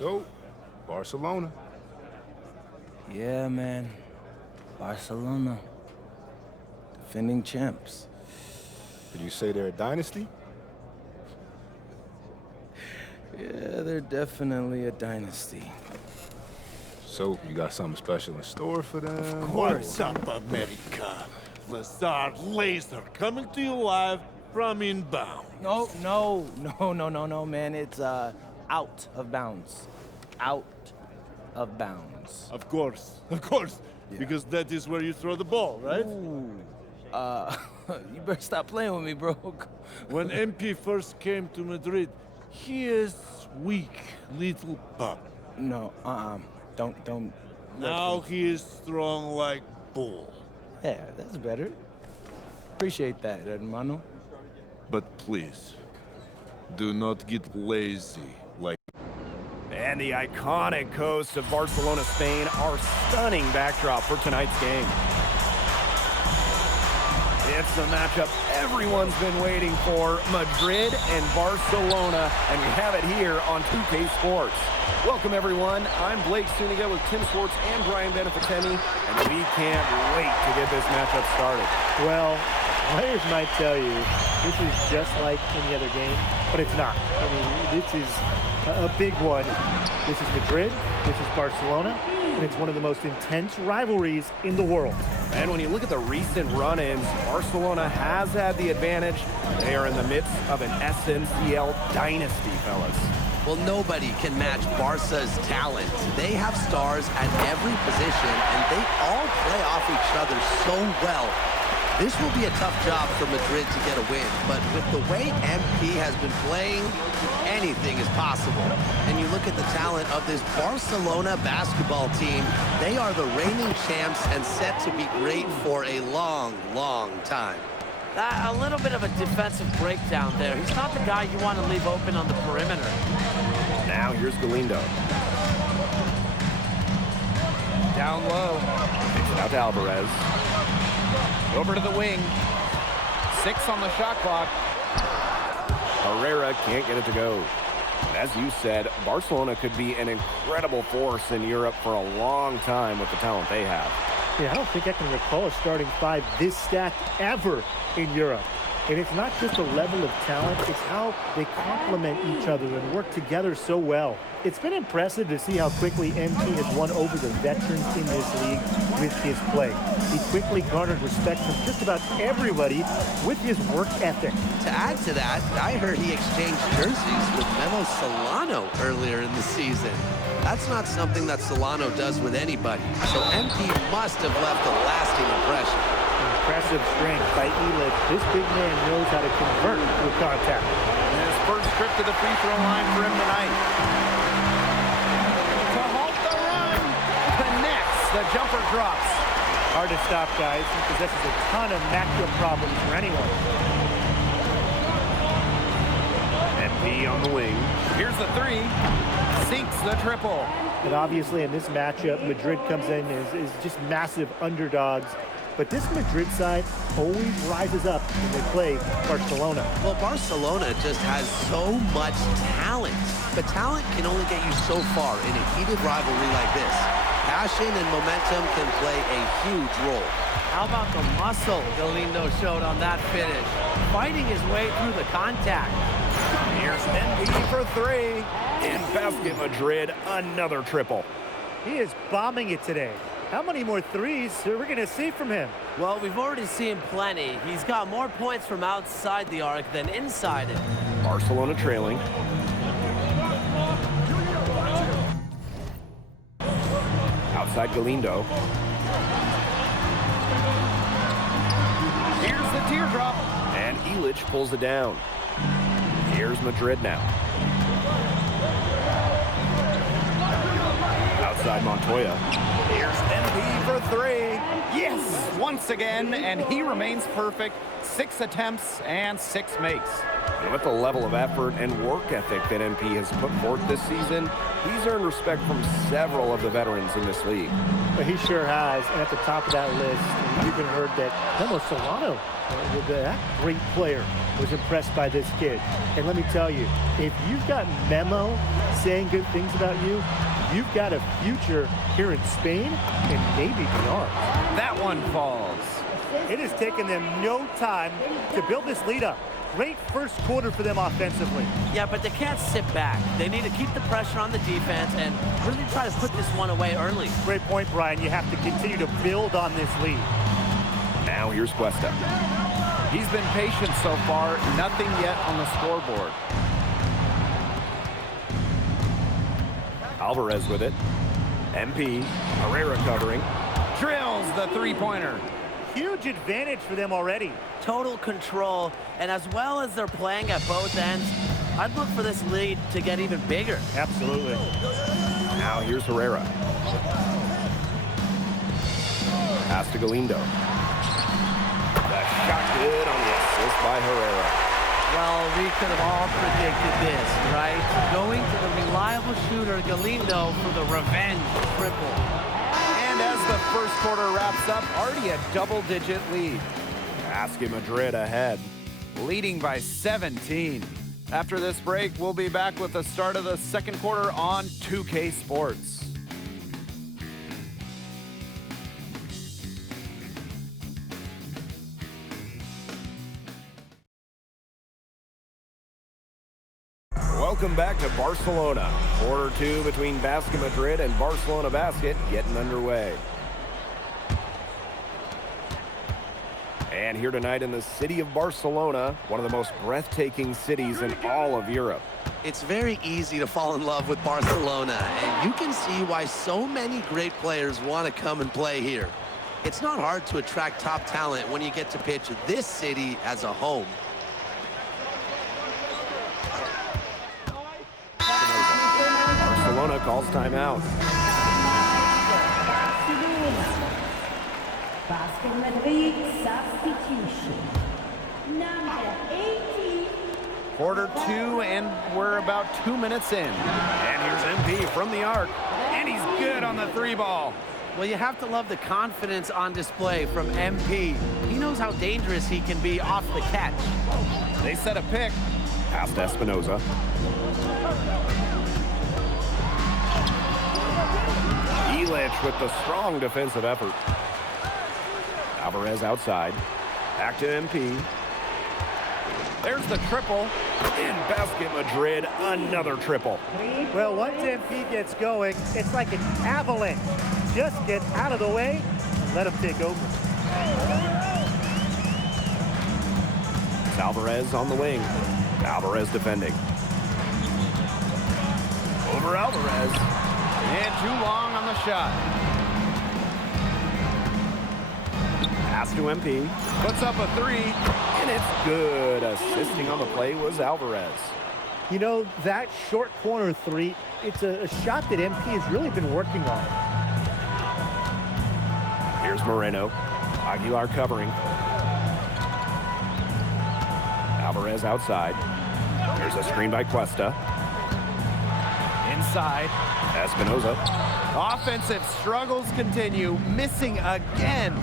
So, Barcelona. Yeah, man. Barcelona. Defending champs. Did you say they're a dynasty? Yeah, they're definitely a dynasty. So, you got something special in store for them? What's up, America? Lazard Laser coming to you live from inbound. No, man. It's, out of bounds. Out of bounds. Of course. Yeah. Because that is where you throw the ball, right? Ooh. You better stop playing with me, bro. When MP first came to Madrid, he is weak little pup. No, don't. Now he is strong like bull. Yeah, that's better. Appreciate that, hermano. But please, do not get lazy like... And the iconic coast of Barcelona, Spain, our stunning backdrop for tonight's game. It's the matchup everyone's been waiting for, Madrid and Barcelona, and we have it here on 2K Sports. Welcome, everyone. I'm Blake Suniga with Tim Swartz and Brian Beneficeni, and we can't wait to get this matchup started. Well, players might tell you this is just like any other game, but it's not. I mean, this is a big one. This is Madrid, this is Barcelona, and it's one of the most intense rivalries in the world. And when you look at the recent run-ins, Barcelona has had the advantage. They are in the midst of an SNCL dynasty, fellas. Well, nobody can match Barca's talent. They have stars at every position, and they all play off each other so well. This will be a tough job for Madrid to get a win, but with the way MP has been playing, anything is possible. And you look at the talent of this Barcelona basketball team, they are the reigning champs and set to be great for a long, long time. A little bit of a defensive breakdown there. He's not the guy you want to leave open on the perimeter. Now here's Galindo. Down low. Takes it out to Alvarez. Over to the wing. 6 on the shot clock. Herrera can't get it to go. As you said, Barcelona could be an incredible force in Europe for a long time with the talent they have. Yeah, I don't think I can recall a starting five this stacked ever in Europe. And it's not just the level of talent, it's how they complement each other and work together so well. It's been impressive to see how quickly MP has won over the veterans in this league with his play. He quickly garnered respect from just about everybody with his work ethic. To add to that, I heard he exchanged jerseys with Memo Solano earlier in the season. That's not something that Solano does with anybody, so MP must have left a lasting impression. Impressive strength by Elid. This big man knows how to convert with contact. And his first trip to the free throw line for him tonight. To halt the run, connects, the jumper drops. Hard to stop, guys. He possesses a ton of matchup problems for anyone. MP on the wing. Here's the 3. Sinks the triple. And obviously in this matchup, Madrid comes in as just massive underdogs. But this Madrid side always rises up when they play Barcelona. Well, Barcelona just has so much talent. But talent can only get you so far in a heated rivalry like this. Passion and momentum can play a huge role. How about the muscle Galindo showed on that finish? Fighting his way through the contact. Here's MP for 3. In basket Madrid, another triple. He is bombing it today. How many more threes are we going to see from him? Well, we've already seen plenty. He's got more points from outside the arc than inside it. Barcelona trailing. Outside Galindo. Here's the teardrop. And Illich pulls it down. Here's Madrid now. outside Montoya. Here's MP for three. Yes, once again, and he remains perfect. 6 attempts and 6 makes. And with the level of effort and work ethic that MP has put forth this season, he's earned respect from several of the veterans in this league. But he sure has. And at the top of that list, you even heard that Memo Solano, that great player, was impressed by this kid. And let me tell you, if you've got Memo saying good things about you, you've got a future here in Spain and maybe beyond. That one falls. It has taken them no time to build this lead up. Great first quarter for them offensively. Yeah, but they can't sit back. They need to keep the pressure on the defense and really try to put this one away early. Great point, Brian. You have to continue to build on this lead. Now here's Cuesta. He's been patient so far. Nothing yet on the scoreboard. Alvarez with it. MP, Herrera covering. Drills the three-pointer. Huge advantage for them already. Total control, and as well as they're playing at both ends, I'd look for this lead to get even bigger. Absolutely. Now here's Herrera. Pass to Galindo. The shot good on the assist by Herrera. Well, we could have all predicted this, right? Going to the reliable shooter, Galindo, for the revenge triple. And as the first quarter wraps up, already a double-digit lead. Basket Madrid ahead. Leading by 17. After this break, we'll be back with the start of the second quarter on 2K Sports. Welcome back to Barcelona. Quarter 2 between Basket Madrid and Barcelona Basket getting underway. And here tonight in the city of Barcelona, one of the most breathtaking cities in all of Europe. It's very easy to fall in love with Barcelona, and you can see why so many great players want to come and play here. It's not hard to attract top talent when you get to pitch this city as a home. Barcelona calls timeout. Basket Madrid substitution. Number 18. Quarter 2, and we're about 2 minutes in. And here's MP from the arc. And he's good on the 3-ball. Well, you have to love the confidence on display from MP. He knows how dangerous he can be off the catch. They set a pick. Pass to Espinoza. Elich with the strong defensive effort. Alvarez outside. Back to MP. There's the triple. In Basket Madrid, another triple. Well, once MP gets going, it's like an avalanche. Just get out of the way and let him take over. It's Alvarez on the wing. Alvarez defending. Over Alvarez. And too long on the shot. Pass to MP. Puts up a 3. And it's good. Assisting on the play was Alvarez. You know, that short corner 3, it's a shot that MP has really been working on. Here's Moreno. Aguilar covering. Alvarez outside. There's a screen by Cuesta. Inside. Espinoza. Offensive struggles continue. Missing again.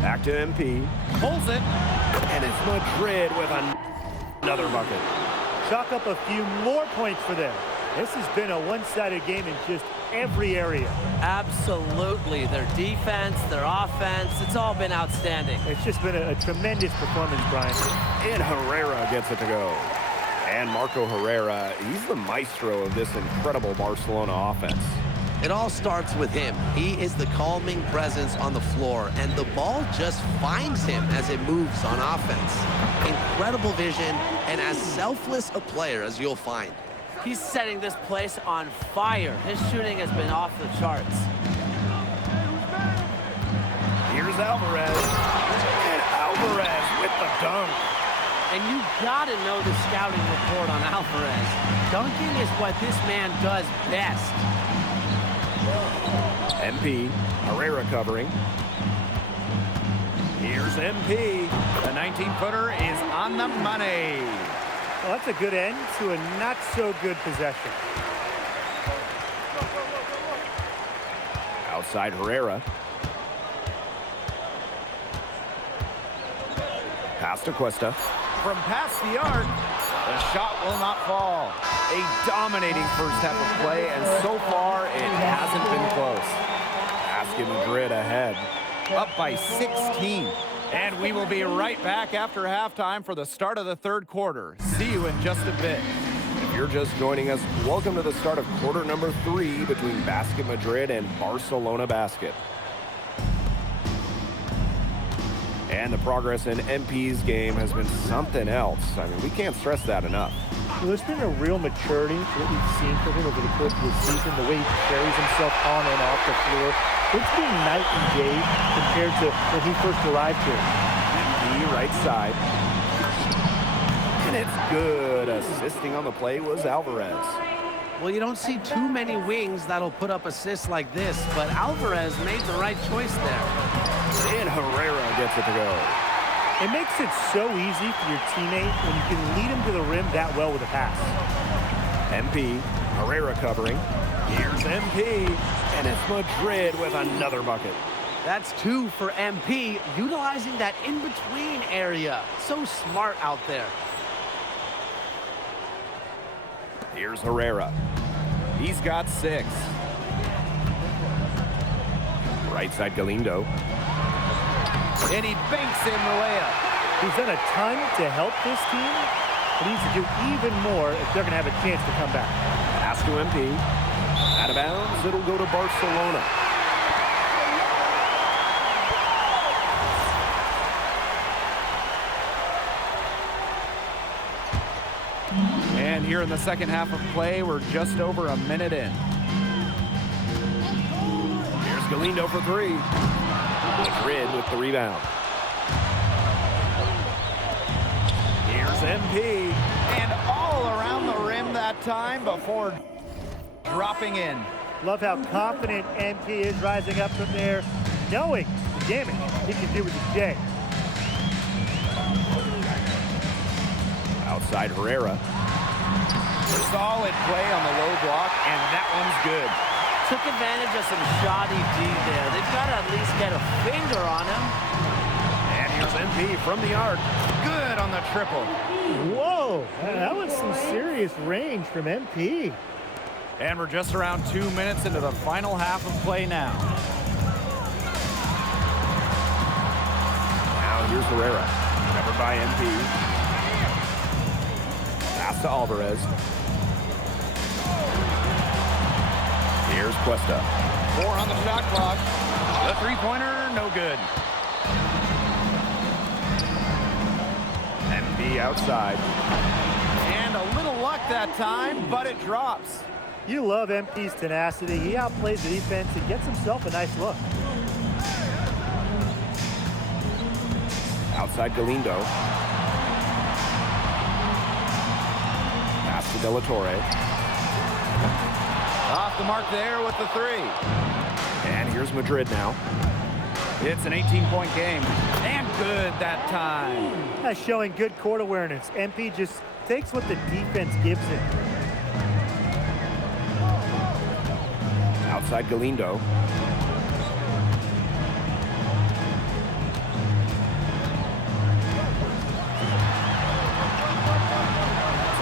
Back to MP. Pulls it. And it's Madrid with another bucket. Chalk up a few more points for them. This has been a one-sided game in just every area. Absolutely. Their defense, their offense, it's all been outstanding. It's just been a tremendous performance, Brian. And Herrera gets it to go. And Marco Herrera, he's the maestro of this incredible Barcelona offense. It all starts with him. He is the calming presence on the floor, and the ball just finds him as it moves on offense. Incredible vision, and as selfless a player as you'll find. He's setting this place on fire. His shooting has been off the charts. Here's Alvarez. And Alvarez with the dunk. And you gotta know the scouting report on Alvarez. Dunking is what this man does best. MP, Herrera covering. Here's MP. The 19-footer is on the money. Well, that's a good end to a not-so-good possession. Outside Herrera. Pass to Cuesta. From past the arc, the shot will not fall. A dominating first half of play, and so far, it hasn't been close. Basket Madrid ahead. Up by 16. And we will be right back after halftime for the start of the third quarter. See you in just a bit. If you're just joining us, welcome to the start of quarter number 3 between Basket Madrid and Barcelona Basket. And the progress in MP's game has been something else. I mean, we can't stress that enough. Well, there's been a real maturity to what we've seen from him over the course of the season, the way he carries himself on and off the floor. It's been night and day compared to when he first arrived here. MP right side. And it's good. Assisting on the play was Alvarez. Well, you don't see too many wings that'll put up assists like this, but Alvarez made the right choice there. And Herrera gets it to go. It makes it so easy for your teammate when you can lead him to the rim that well with a pass. MP, Herrera covering. Here's MP, and it's Madrid with another bucket. That's 2 for MP, utilizing that in-between area. So smart out there. Here's Herrera. He's got 6. Right side Galindo. And he banks in the layup. He's done a ton to help this team, but he needs to do even more if they're going to have a chance to come back. Pass to MP. Out of bounds, it'll go to Barcelona. And here in the second half of play, we're just over a minute in. Here's Galindo for 3. Madrid with the rebound. Here's MP. And all around the rim that time before dropping in. Love how confident MP is rising up from there, knowing the damage he can do with his J. Outside Herrera. Solid play on the low block, and that one's good. Took advantage of some shoddy D there. They've got to at least get a finger on him. And here's MP from the arc. Good on the triple. Whoa, that was some serious range from MP. And we're just around 2 minutes into the final half of play now. Now here's Herrera. Covered by MP. Pass to Alvarez. Here's Cuesta. 4 on the shot clock. The three-pointer, no good. MP outside. And a little luck that time, but it drops. You love MP's tenacity. He outplays the defense and gets himself a nice look. Outside Galindo. Pass to De La Torre. Off the mark there with the 3. And here's Madrid now. It's an 18-point game. And good that time. That's showing good court awareness. MP just takes what the defense gives him. Outside Galindo.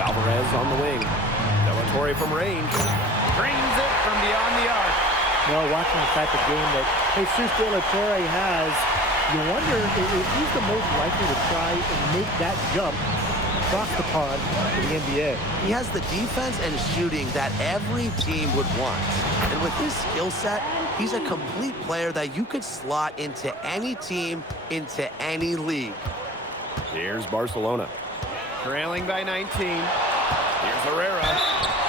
Alvarez on the wing. De La Torre from range. Drains it from beyond the arc. Well, watching the type of game that Jesus De La Torre has, you wonder if he's the most likely to try and make that jump across the pond to the NBA. He has the defense and shooting that every team would want. And with his skill set, he's a complete player that you could slot into any team, into any league. Here's Barcelona. Trailing by 19. Here's Herrera.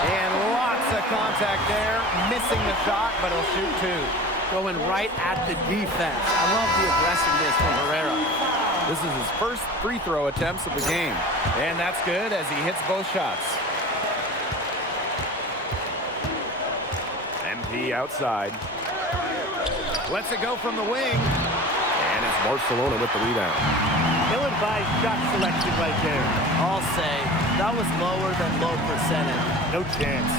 And lots of contact there. Missing the shot, but he'll shoot 2. Going right at the defense. I love the aggressiveness from Herrera. This is his first free throw attempts of the game. And that's good as he hits both shots. MP outside. Lets it go from the wing. And it's Barcelona with the rebound. Ill-advised shot selection right there. I'll say that was lower than low percentage. No chance.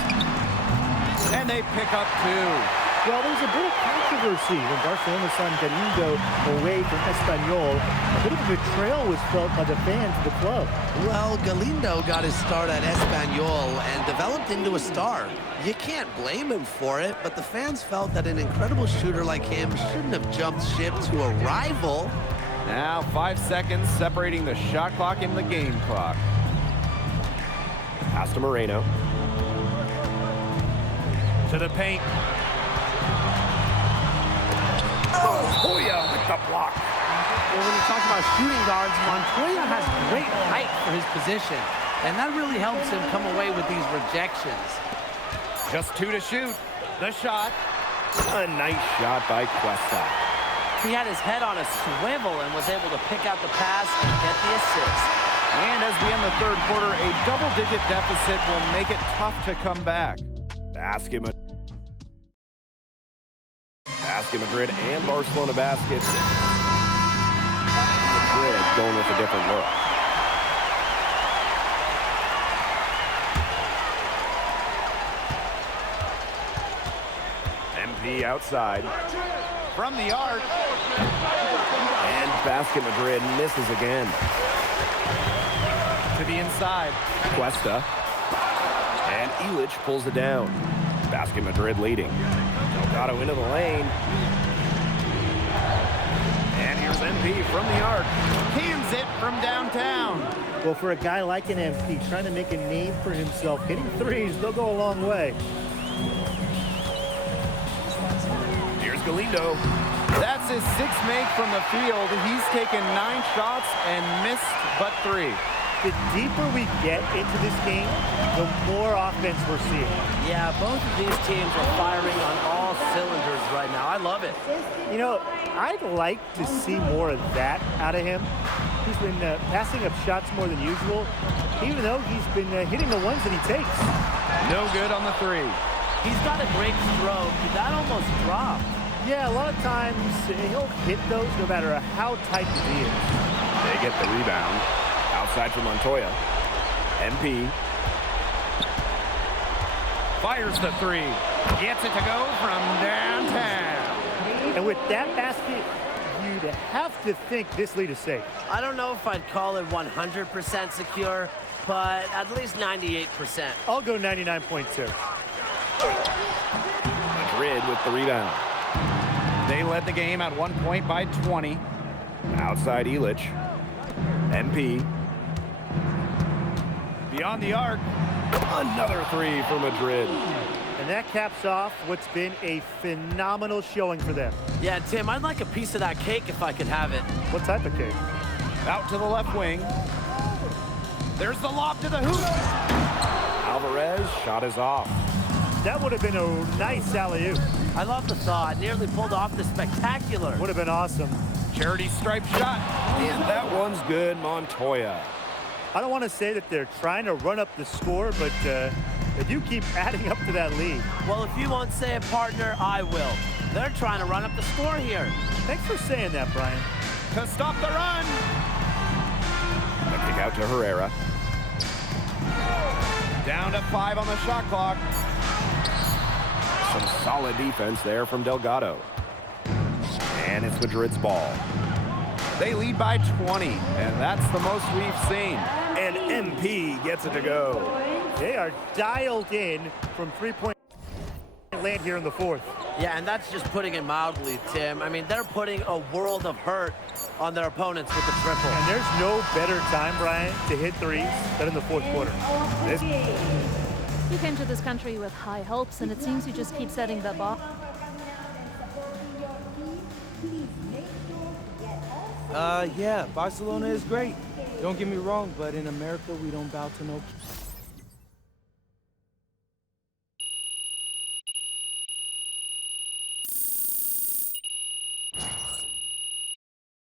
And they pick up 2. Well, there was a bit of controversy when Barcelona signed Galindo away from Espanyol. A bit of a betrayal was felt by the fans of the club. Well, Galindo got his start at Espanyol and developed into a star. You can't blame him for it, but the fans felt that an incredible shooter like him shouldn't have jumped ship to a rival. Now 5 seconds separating the shot clock and the game clock. Pass to Moreno. To the paint. Montoya with the block. Well, when you talk about shooting guards, Montoya has great height for his position, and that really helps him come away with these rejections. Just 2 to shoot. The shot. A nice shot by Cuesta. He had his head on a swivel and was able to pick out the pass and get the assist. And as we end the third quarter, a double-digit deficit will make it tough to come back. Basket Madrid and Barcelona baskets. Madrid going with a different look. MP outside. From the arc. And Basket Madrid misses again. To the inside. Cuesta. And Illich pulls it down. Basket Madrid leading. Delgado into the lane. And here's MP from the arc. Cans it from downtown. Well, for a guy like an MP trying to make a name for himself, hitting threes, they'll go a long way. Here's Galindo. That's his 6th make from the field. He's taken 9 shots and missed but 3. The deeper we get into this game, the more offense we're seeing. Yeah, both of these teams are firing on all cylinders right now. I love it. You know, I'd like to see more of that out of him. He's been passing up shots more than usual, even though he's been hitting the ones that he takes. No good on the 3. He's got a great stroke. That almost dropped. Yeah, a lot of times he'll hit those no matter how tight the D is. They get the rebound. Outside for Montoya. MP. Fires the 3. Gets it to go from downtown. And with that basket, you'd have to think this lead is safe. I don't know if I'd call it 100% secure, but at least 98%. I'll go 99.2. Madrid with the rebound. They led the game at 1 point by 20. Outside Illich. MP. Beyond the arc. Another 3 for Madrid. And that caps off what's been a phenomenal showing for them. Yeah, Tim, I'd like a piece of that cake if I could have it. What type of cake? Out to the left wing. There's the lob to the hoop. Alvarez shot is off. That would have been a nice alley-oop. I love the thaw. It nearly pulled off the spectacular. Would have been awesome. Charity stripe shot. And that one's good, Montoya. I don't want to say that they're trying to run up the score, but they do keep adding up to that lead. Well, if you won't say it, partner, I will. They're trying to run up the score here. Thanks for saying that, Brian. To stop the run. The kick out to Herrera. Down to 5 on the shot clock. Some solid defense there from Delgado. And it's Madrid's ball. They lead by 20, and that's the most we've seen. And MP gets it to go. They are dialed in from three-point land here in the fourth. Yeah, and that's just putting it mildly, Tim. I mean, they're putting a world of hurt on their opponents with the triple. And there's no better time, Brian, to hit threes than in the fourth quarter. You came to this country with high hopes, and it seems you just keep setting the bar. Yeah, Barcelona is great. Don't get me wrong, but in America, we don't bow to no